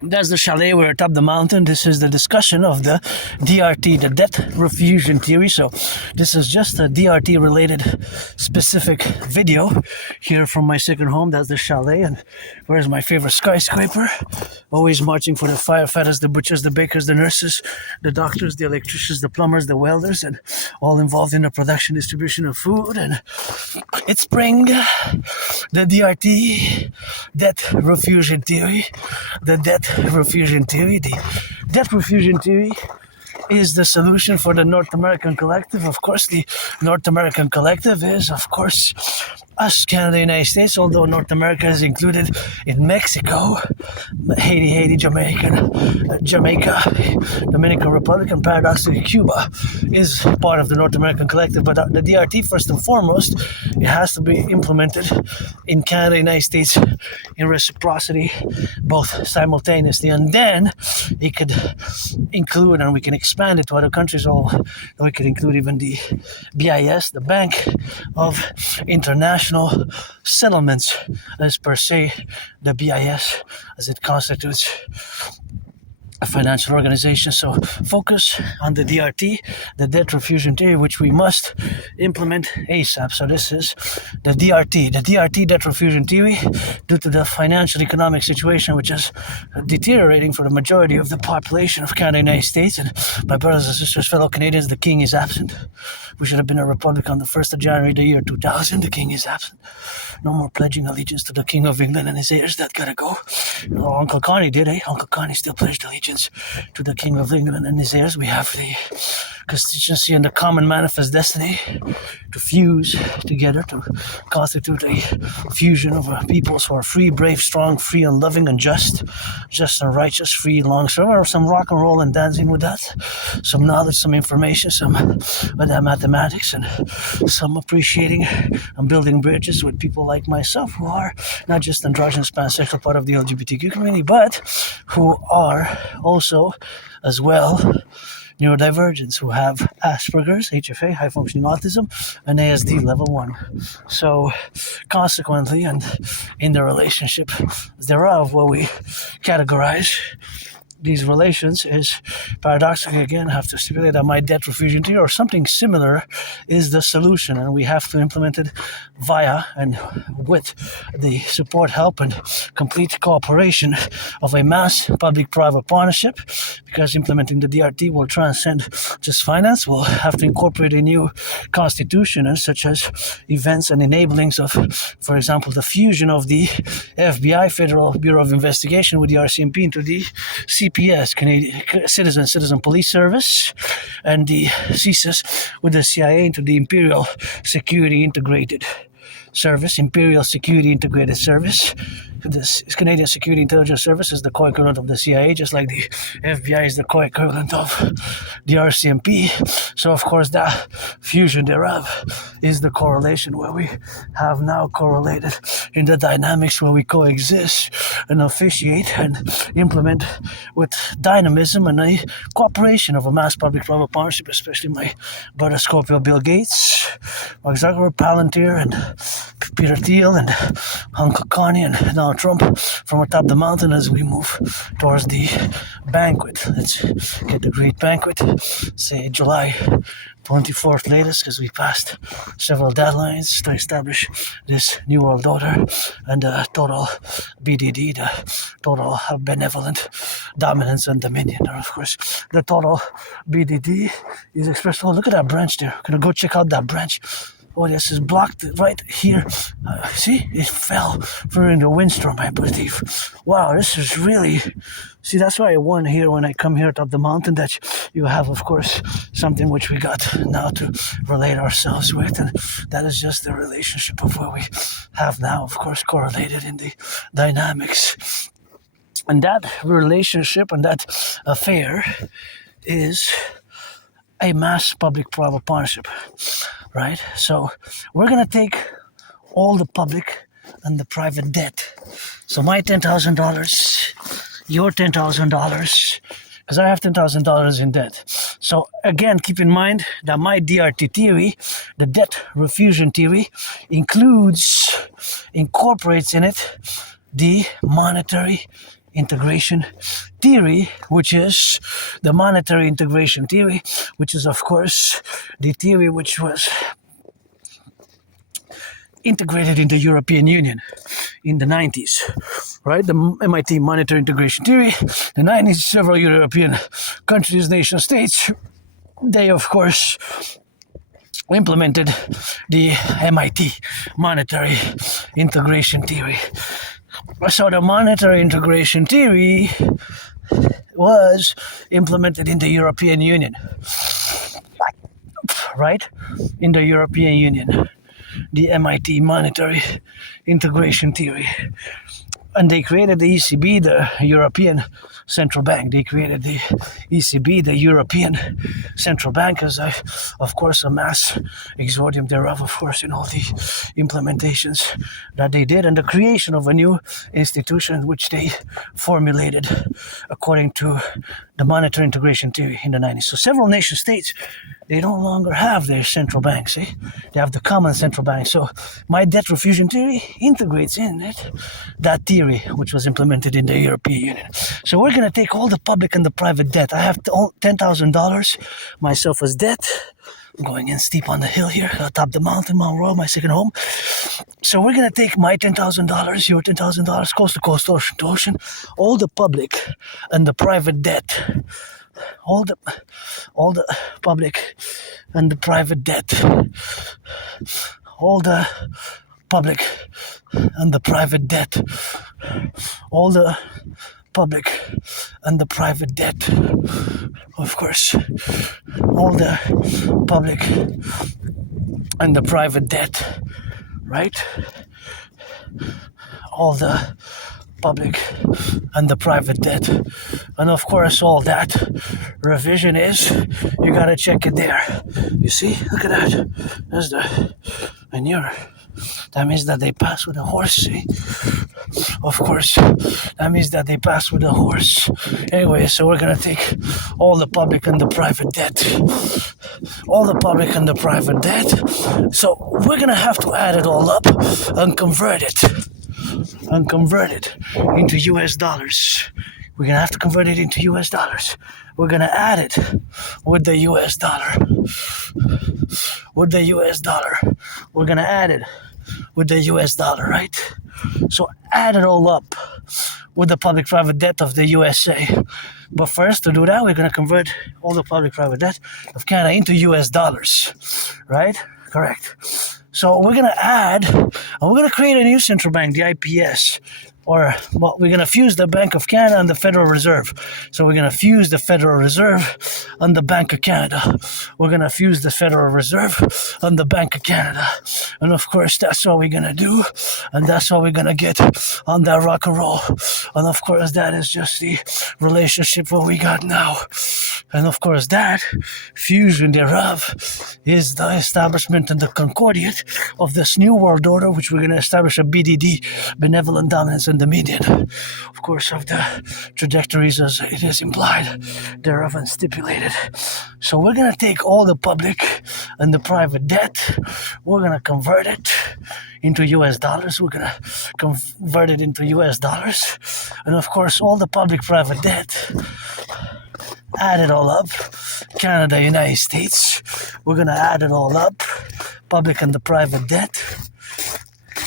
That's the chalet. We're atop the mountain. This is the discussion of the D.R.T, the Debt Refusion Theory. So this is just a D.R.T related specific video here from my second home. That's the chalet. And where's my favorite skyscraper? Always marching for the firefighters, the butchers, the bakers, the nurses, the doctors, the electricians, the plumbers, the welders, and all involved in the production, distribution of food. And it's spring. The D.R.T, Debt Refusion Theory. The Debt Refusion Theory. The Debt Refusion Theory is the solution for the North American Collective. Of course, the North American Collective is, of course, us, Canada, United States, although North America is included in Mexico, Haiti, Jamaica, Dominican Republic, and paradoxically Cuba is part of the North American Collective. But the D.R.T, first and foremost, it has to be implemented in Canada, United States, in reciprocity, both simultaneously. And then it could include, and we can expand it to other countries, or we could include even the BIS, the Bank of International Settlements, as per se, the BIS, as it constitutes a financial organization. So focus on the D.R.T, the Debt Refusion Theory, which we must implement ASAP. So this is the D.R.T, Debt Refusion Theory, due to the financial economic situation which is deteriorating for the majority of the population of Canada and the United States. And my brothers and sisters, fellow Canadians, the king is absent. We should have been a republic on the 1st of January, the year 2000. The king is absent. No more pledging allegiance to the King of England and his heirs. That gotta go. Uncle Connie did, eh? Uncle Connie still pledged allegiance to the King of England and his heirs. We have the constituency and the common manifest destiny to fuse together to constitute a fusion of peoples who are free, brave, strong, free and loving and just and righteous, free, long, or some rock and roll and dancing with that, some knowledge, some information, some mathematics, and some appreciating and building bridges with people like myself who are not just androgynous pansexual part of the LGBTQ community, but who are also as well neurodivergents, who have Asperger's, HFA, high functioning autism, and ASD level 1. So consequently, and in the relationship thereof, what we categorize these relations is, paradoxically again, have to stipulate that my debt refusion theory or something similar is the solution, and we have to implement it via and with the support, help, and complete cooperation of a mass public-private partnership, because implementing the D.R.T will transcend just finance. We'll have to incorporate a new constitution, and such as events and enablings of, for example, the fusion of the FBI, Federal Bureau of Investigation, with the RCMP into the CPS, Canadian Citizen Police Service, and the CSIS with the CIA into the Imperial Security Integrated Service, Imperial Security Integrated Service. This Canadian Security Intelligence Service is the co-equivalent of the CIA, just like the FBI is the co-equivalent of the RCMP. So, of course, that fusion thereof is the correlation where we have now correlated in the dynamics where we coexist and officiate and implement with dynamism and a cooperation of a mass public-private partnership, especially my brother Scorpio Bill Gates, Mark Zuckerberg, Palantir, and Peter Thiel, and Uncle Connie, and Donald Trump from atop the mountain as we move towards the banquet. Let's get the great banquet, say July 24th latest, because we passed several deadlines to establish this New World Order and the total BDD, the total benevolent dominance and dominion. And of course, the total BDD is expressed. Oh, look at that branch there. Gonna go check out that branch. Oh, this is blocked right here. See, it fell during the windstorm, I believe. Wow, this is really... See, that's why I won here when I come here up the mountain, that you have, of course, something which we got now to relate ourselves with. And that is just the relationship of what we have now, of course, correlated in the dynamics. And that relationship and that affair is a mass public-private partnership, right? So we're going to take all the public and the private debt. So my $10,000, your $10,000, because I have $10,000 in debt. So again, keep in mind that my D.R.T theory, the Debt Refusion Theory, incorporates in it the monetary integration theory, which is the monetary integration theory, which is, of course, the theory which was integrated in the European Union in the 90s, right? The MIT monetary integration theory, the 90s, several European countries, nation states, they, of course, implemented the MIT monetary integration theory. So the monetary integration theory was implemented in the European Union, right? In the European Union, the MIT monetary integration theory. And they created the ECB, the European Central Bank. They created the ECB, the European Central Bank, as of course, a mass exordium thereof, of course, in all the implementations that they did, and the creation of a new institution which they formulated according to the monetary integration theory in the 90s. So several nation states, they no longer have their central banks. They have the common central bank. So my debt refusion theory integrates in it that theory which was implemented in the European Union. So we're going to take all the public and the private debt. I have $10,000 myself as debt. I'm going in steep on the hill here, atop the mountain, Mount Royal, my second home. So we're going to take my $10,000, your $10,000, coast to coast, ocean to ocean, all the public and the private debt. All the public and the private debt. All the public and the private debt. All the public and the private debt. Of course, all the public and the private debt, right? All the public and the private debt. And of course, all that revision is, you gotta check it there. You see, look at that. There's the manure. That means that they pass with a horse, see? Of course, that means that they pass with a horse. Anyway, so we're gonna take all the public and the private debt. All the public and the private debt. So we're gonna have to add it all up and convert it into US dollars. We're going to have to convert it into US dollars. We're going to add it with the US dollar. With the US dollar. We're going to add it with the US dollar, right? So add it all up with the public-private debt of the USA. But first, to do that, we're going to convert all the public-private debt of Canada into US dollars, right? Correct. So we're going to add, and we're going to create a new central bank, the IPS, or well, we're going to fuse the Bank of Canada and the Federal Reserve. So we're going to fuse the Federal Reserve and the Bank of Canada. We're going to fuse the Federal Reserve and the Bank of Canada. And of course, that's what we're going to do. And that's what we're going to get on that rock and roll. And of course, that is just the relationship what we got now. And of course, that fusion thereof is the establishment and the concordiate of this new world order, which we're going to establish a BDD, benevolent dominance and dominion, of course, of the trajectories as it is implied thereof and stipulated. So we're going to take all the public and the private debt, we're going to convert it into US dollars, we're going to convert it into US dollars, and of course, all the public-private debt, add it all up, Canada, United States, we're going to add it all up, public and the private debt,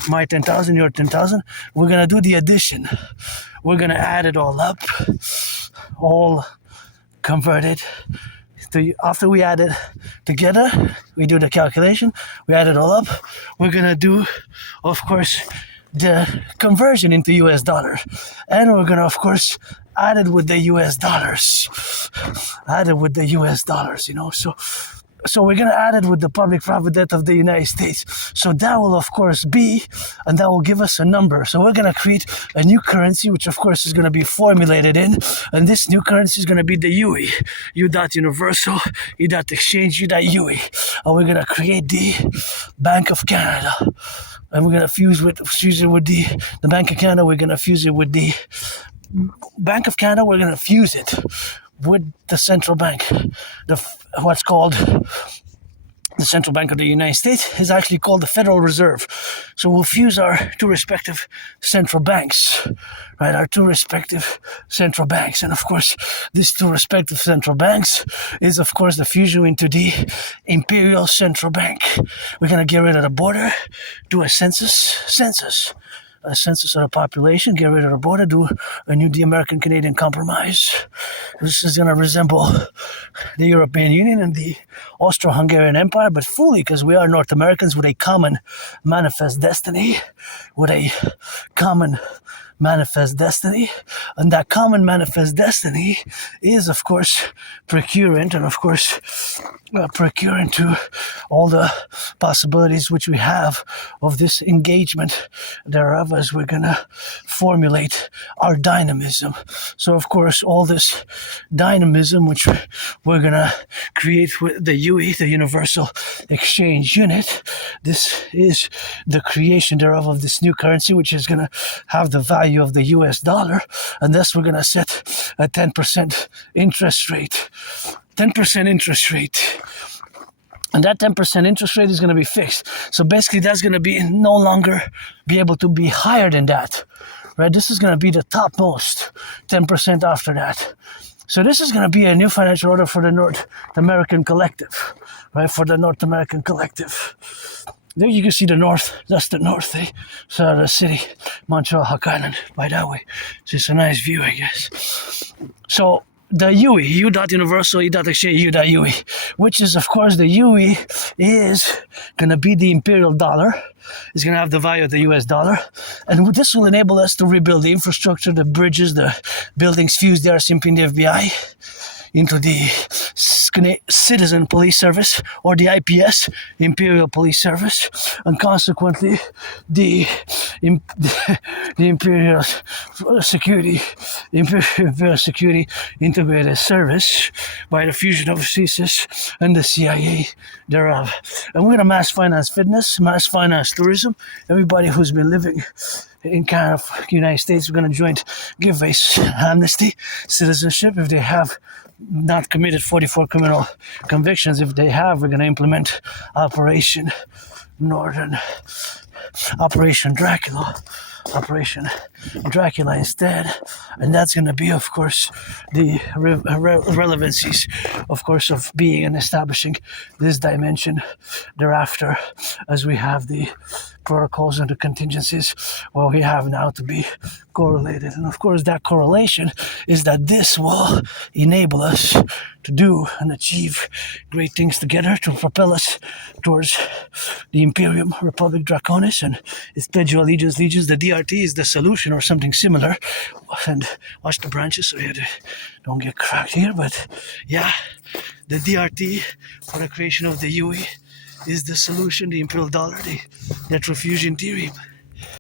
my 10,000, your 10,000, we're going to do the addition, we're going to add it all up, all converted, after we add it together, we do the calculation, we add it all up, we're going to do, of course, the conversion into US dollar, and we're going to, of course, add it with the US dollars, you know, so we're going to add it with the public-private debt of the United States. So that will, of course, be, and that will give us a number. So we're going to create a new currency, which, of course, is going to be formulated in. And this new currency is going to be the UE, U.Universal, U.Exchange, U.UE. And we're going to create the Bank of Canada. And we're going to fuse it with the Bank of Canada. We're going to fuse it with the Bank of Canada. We're going to fuse it with the central bank, what's called the Central Bank of the United States, is actually called the Federal Reserve. So we'll fuse our two respective central banks, right? Our two respective central banks. And of course, these two respective central banks is, of course, the fusion into the Imperial Central Bank. We're going to get rid of the border, do a census of the population, get rid of the border, do the American-Canadian compromise. This is going to resemble the European Union and the Austro-Hungarian Empire, but fully, because we are North Americans with a common manifest destiny, and that common manifest destiny is, of course, procurement, and of course, procurement to all the possibilities which we have of this engagement thereof as we're going to formulate our dynamism. So, of course, all this dynamism which we're going to create with the UE, the Universal Exchange Unit, this is the creation thereof of this new currency, which is going to have the value of the US dollar, and thus we're going to set a 10% interest rate. 10% interest rate. And that 10% interest rate is going to be fixed. So basically that's going to be no longer be able to be higher than that. Right? This is going to be the topmost 10% after that. So this is going to be a new financial order for the North American Collective. Right? For the North American Collective. There you can see the north. That's the north, So the city, Montreal, Hawk Island, by that way. So it's a nice view, I guess. So the UE, U.Universal, U.Exchange, U.UE, which is, of course, the UE is going to be the imperial dollar. It's going to have the value of the US dollar. And this will enable us to rebuild the infrastructure, the bridges, the buildings, fuse the RCMP and the FBI into the Citizen Police Service, or the IPS, Imperial Police Service, and consequently the Imperial Security Integrated Service by the fusion of CSIS and the CIA thereof. And we're going to mass finance fitness, mass finance tourism. Everybody who's been living in kind of United States, we're going to give a amnesty, citizenship if they have not committed 44 criminal convictions. If they have, we're going to implement Operation Dracula instead, and that's going to be, of course, the relevancies, of course, of being and establishing this dimension thereafter, as we have the protocols and the contingencies we have now to be correlated. And of course, that correlation is that this will enable us to do and achieve great things together, to propel us towards the Imperium Republic Draconis and its pledge of allegiance. The D.R.T is the solution or something similar. And watch the branches so you don't get cracked here. But yeah, the D.R.T for the creation of the UE is the solution, the imperial dollar, the Debt Refusion Theory